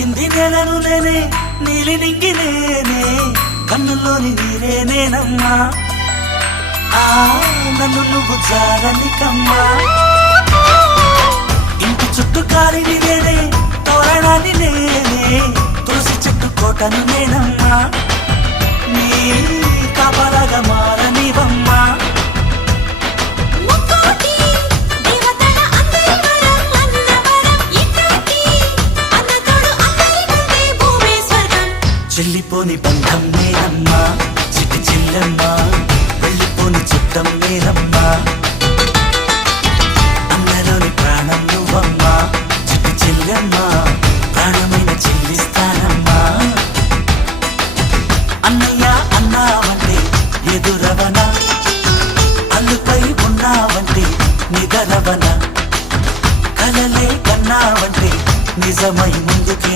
తాకింది నేలను నేనే నీలి నింగి నేనే కన్నుల్లోని నీరే నేనమ్మా. ఆ నన్ను నువ్వు జారని కమ్మా. ఇంటి చుట్టూ కాలిని నేనే తోరణాన్ని నేనే తులసి చెట్టు కోటను నేనమ్మా. చెల్లిపోని బంధం నేనమ్మా. చిటి చెల్లమ్మా. వెళ్ళిపోని చుట్టం నేనమ్మా. అందలోని ప్రాణం నువ్వమ్మా. చిటి చెల్లమ్మా. ప్రాణమైన చెల్లిస్తానమ్మా. అన్నయ్య అన్నావంటే ఎదురవన అల్లుపై ఉన్నావంటే నిదరవన కలలే కన్నావంటే నిజమై ముందుకే